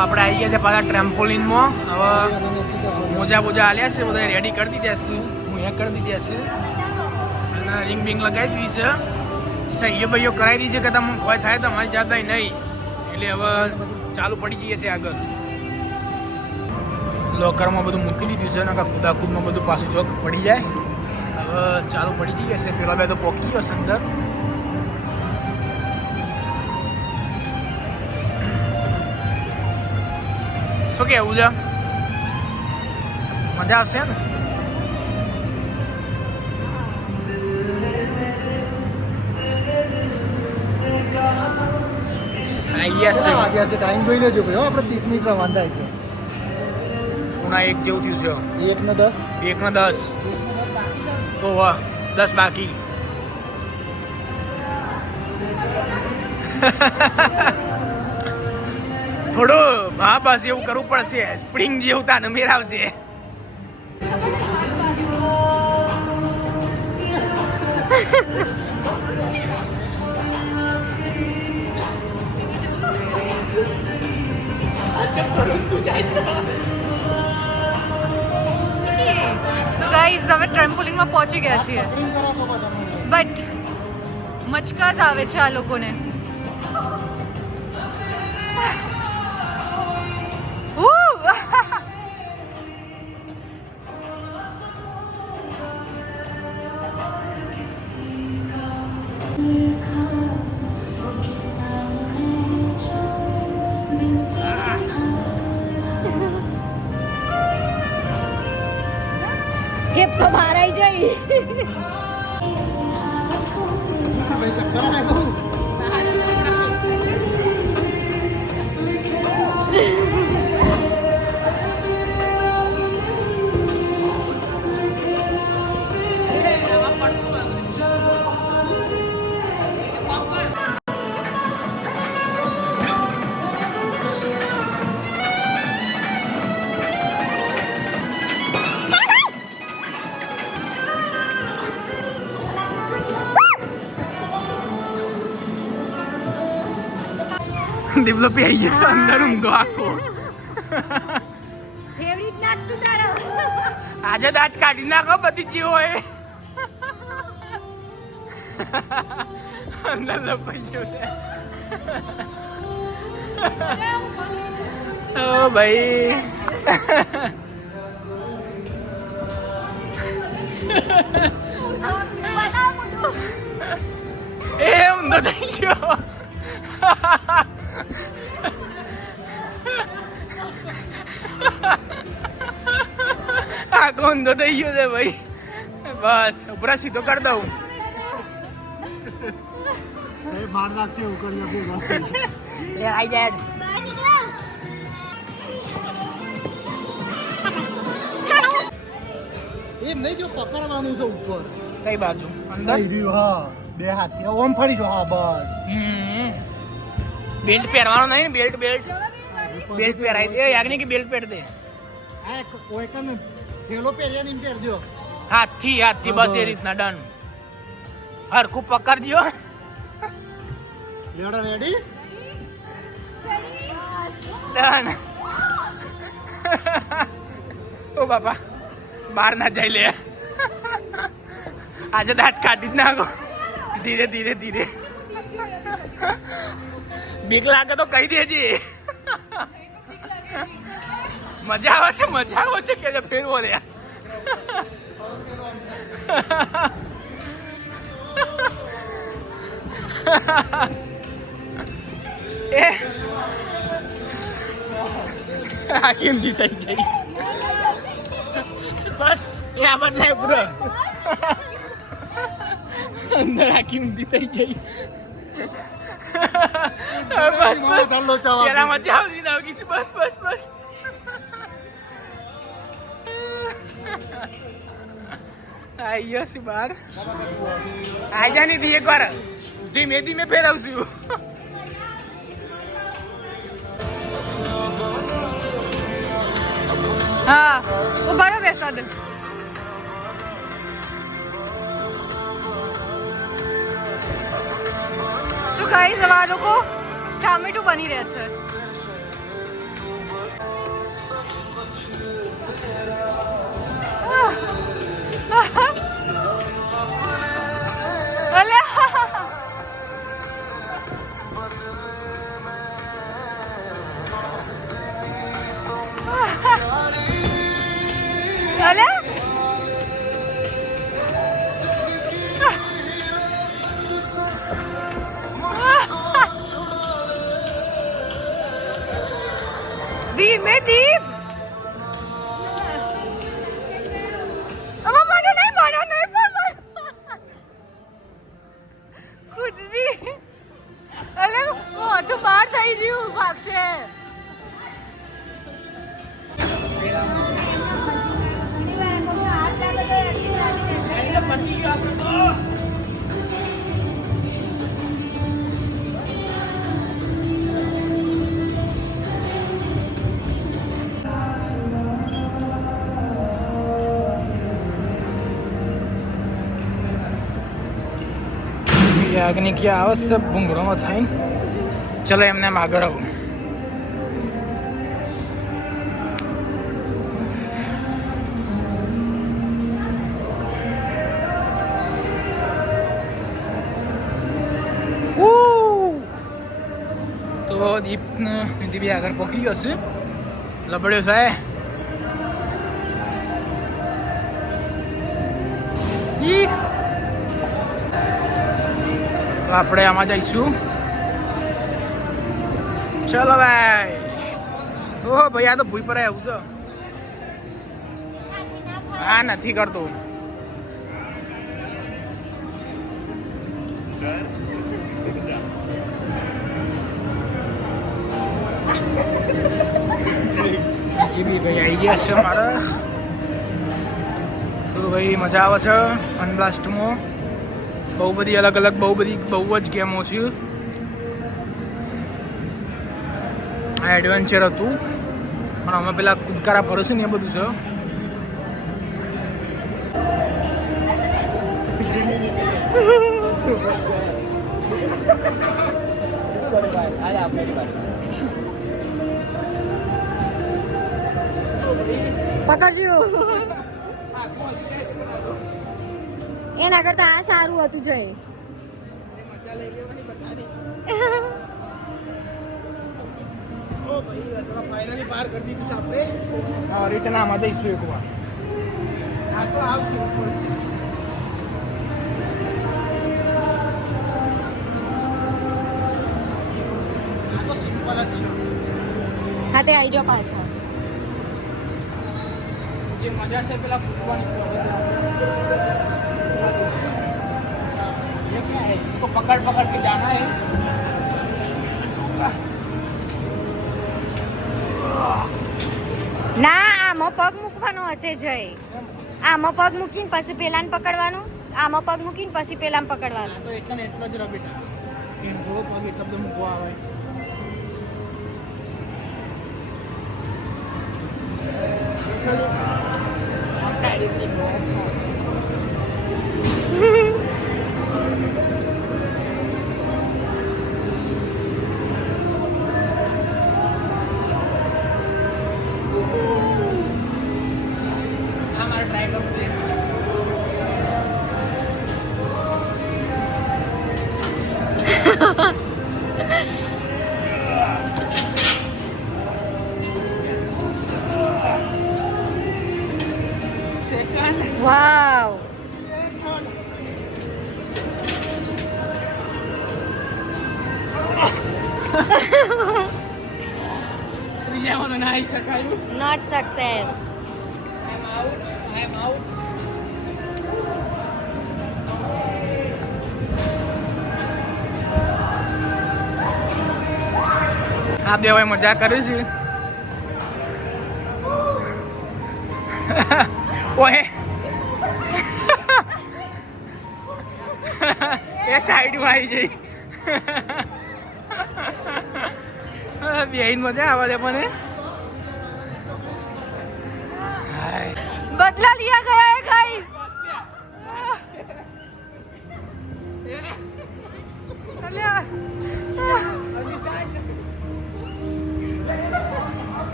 આપણે આવી ગયા છે પાછા ટ્રેમ્પોલિનમાં. હવે મોજા બોજા આલ્યા છે, બધા રેડી કરી દીધા છે. હું એ કરી દીધા છે અને રિંગ બિંગ લગાવી દીધી છે. સહીએ ભાઈઓ કરાવી દીધી છે કે તમે કોઈ થાય તમારી જાત નહીં. એટલે હવે ચાલુ પડી જઈએ છે આગળ. લોકરમાં બધું મૂકી દીધું છે ને કુદાકૂદમાં બધું પાછું ચોક પડી જાય. હવે ચાલુ પડી જઈએ છે. પેલા બે તો પોકી ગયો છે અંદર. શું કેવું છે? મજા આવશે ને? ટાઈમ જોઈ લેજો ભાઈ. આપણે 30 મિનિટ વાંધાય છે. પુના 1 જેવું થયું છે. 1:10 1:10 તો 10 બાકી. થોડું હા બસ એવું કરવું પડશે. સ્પ્રિંગ જેવું તાને મેર આવશે. તો ગાઈઝ હવે ટ્રેમ્પોલિનમાં પહોંચી ગયા છીએ, બટ મચકાસ આવે છે આ લોકોને. કેપ્સો બહાર આવી જાય. ડેવલપી આવી જશે અંદર ઊંઘો આખો. ફેવરિટ નાચ તું તારો. આજે દાજ કાઢી નાખો બધી જીવ હોય. અંદર લપાઈ ગયો છે. ઓ ભાઈ એ ઊંધો થઈ ગયો. આખો ઊંધો થઈ ગયો છે ભાઈ. બસ ઉપરા સીધો કરી દઉં. માર નાખશે એવું કરી આઈ જાય. એમ નહીં જો પકડવાનું છે ઉપર. કઈ બાજુ? અંદર? હા, બે હાથ ઓમ ફરી જો. હા બસ. બેલ્ટ પહેરવાનો નહીં ને? બેલ્ટ પહેરાઈ દે. યાગ્નિ કે બેલ્ટ પહેર દે. આ કોઈ કન થેલો પહેર્યા નહીં પહેરજો. હાથથી બસ એ રીતના ડન. હરખું પકડજો. લેડો રેડી ડન. ઓ બાપા બહાર ના જાય લે. આજે દાંત કાઢી જ નાખો. ધીરે ધીરે ધીરે. બીક લાગે તો કહી દેજે. મજા આવે છે કે ફેરવો લે. એ કેમ દી થઈ જાય. બસ એ આ બદલે પૂરો અંદર આખી ઊંધી થઈ જઈ. બસ પેલા મજા આવતી ના આવતી. બસ આઈ ગયો છે બહાર. આઈ જા નહીં એક વાર ધીમે ફેરવશું. હા ઉભા રહો બેસવા દે. તો ગાઈસ હવે આ લોકો ટામેટું બની રહ્યા છે. ધીમે ધીમ મને નહીં બોલો નહીં બોલો કુછ ભી અલે તો બહાર થઈ ગયું ભાગશે અગ્નિ ક્યાં આવે છે ભૂંગળોમાં થઈને ચલો એમને એમ આગળ આવું તો દીપ બી આગળ પહોંચી ગયો છે લબડ્યો સાહેબ તો આપણે આમાં જઈશું ચલો ભાઈ ઓહો ભાઈ આ તો ભૂઈ પર આવું છે હા નથી કરતો બી ભાઈ આવી ગયા છે મારા તો ભાઈ મજા આવે છે ફન બ્લાસ્ટમાં બહુ બધી અલગ અલગ બહુ જ ગેમો છે આ એડવેન્ચર હતું પણ અમે પેલા કૂદકારા ફરે છે ને એ બધું છે પકડજો એના કરતા આ સારું હતું જય ફાઇનલી પાર કરી દીધું આપણે રિટર્ન આમાં જઈશું એક વાર આ તો આવશે આ તો સિમ્પલ જ છે હા તે આવી જાઓ પાછા જે મજા છે પેલા ફૂટવાની છે ये क्या है इसको पकड़ पकड़ के जाना है ના આમાં પગ મૂકવાનો હશે જય આમાં પગ મૂકીને પછી પેલાને પકડવાનું આમાં પગ મૂકીને પછી પેલાને પકડવાનું તો એટલો ને એટલો જ રહ બેટા એમ થોડો પગ એટલો બધો મૂકવા આવે વાવ ત્રીજામાં તો ના આવી શકાયું not success I am out. આ બે ભાઈ મજા કરે છે ઓહે એ સાઈડમાં આવી જઈ બેન મજા આવે છે પણ बदला लिया गया है गाइस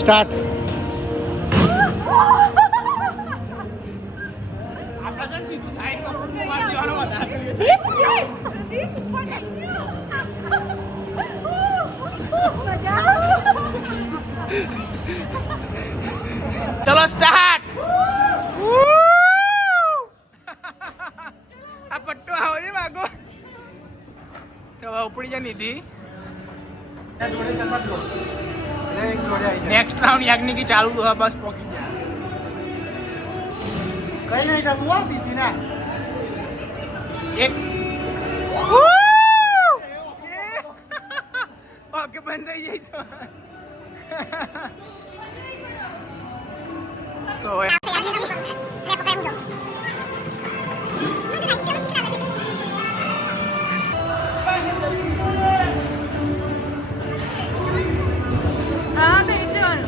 સ્ટાર્ટ સીધું સાઈડમાં મારી દેવાનો વધારે ચલો સ્ટાર્ટ આ પટ્ટો આવો છે વાગો તો હવે ઉપડી જાય નિધિ. જોડે જમા જો એટલે એક જોડે આવી જાય. નેક્સ્ટ રાઉન્ડ યાજ્ઞિકી ચાલુ તો હવે બસ પોકી જાય. કઈ નહીં થતું હો બીજી ના. એક ઓકે બંધ થઈ જાય છે. તો હા બેચન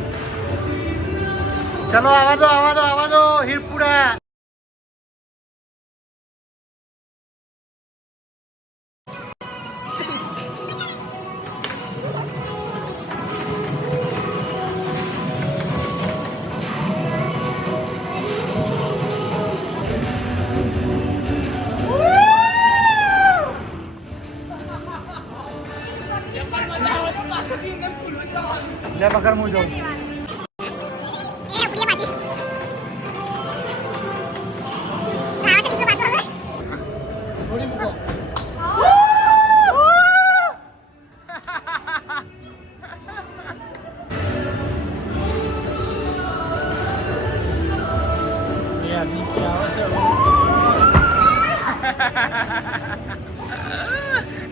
ચલો આવા દો હીરપુરા. લે પકડ હું જાઉં. થોડી મૂકો.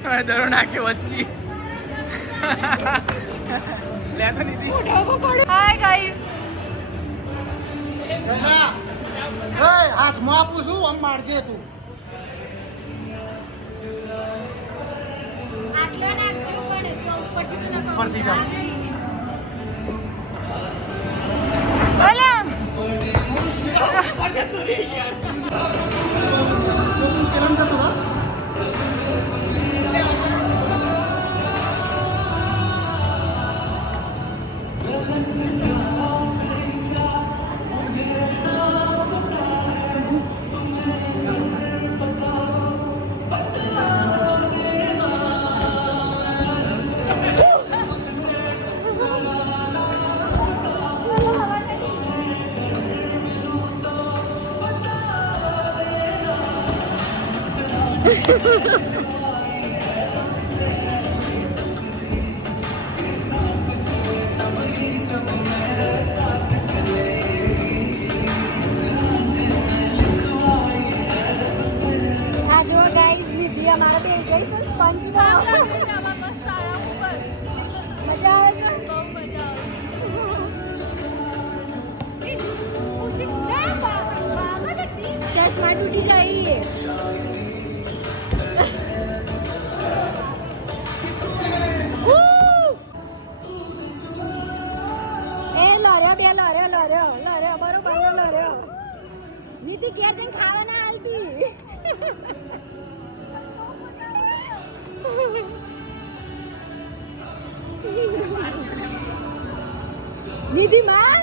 હવે દરો નાખ્યો વચ્ચે. લે તો નિધિ. હાય ગાઈસ જમા. એ હાથમાં આપું છું આમ મારજે તું. ફરતી જા. ઓલા આ જો ગાઈસ નિધિ અમારા બે જઈ છે સ્પંજ મસ્ત આરામ ઉપર મજા આવે છે. બહુ મજા આવે. ચશ્મા તૂટી જાય. એ લર્યો બે લર્યો બરોબર લર્યો. નિધિ ઘેર જઈને ખાવા ના હાલતી. નિધિ માં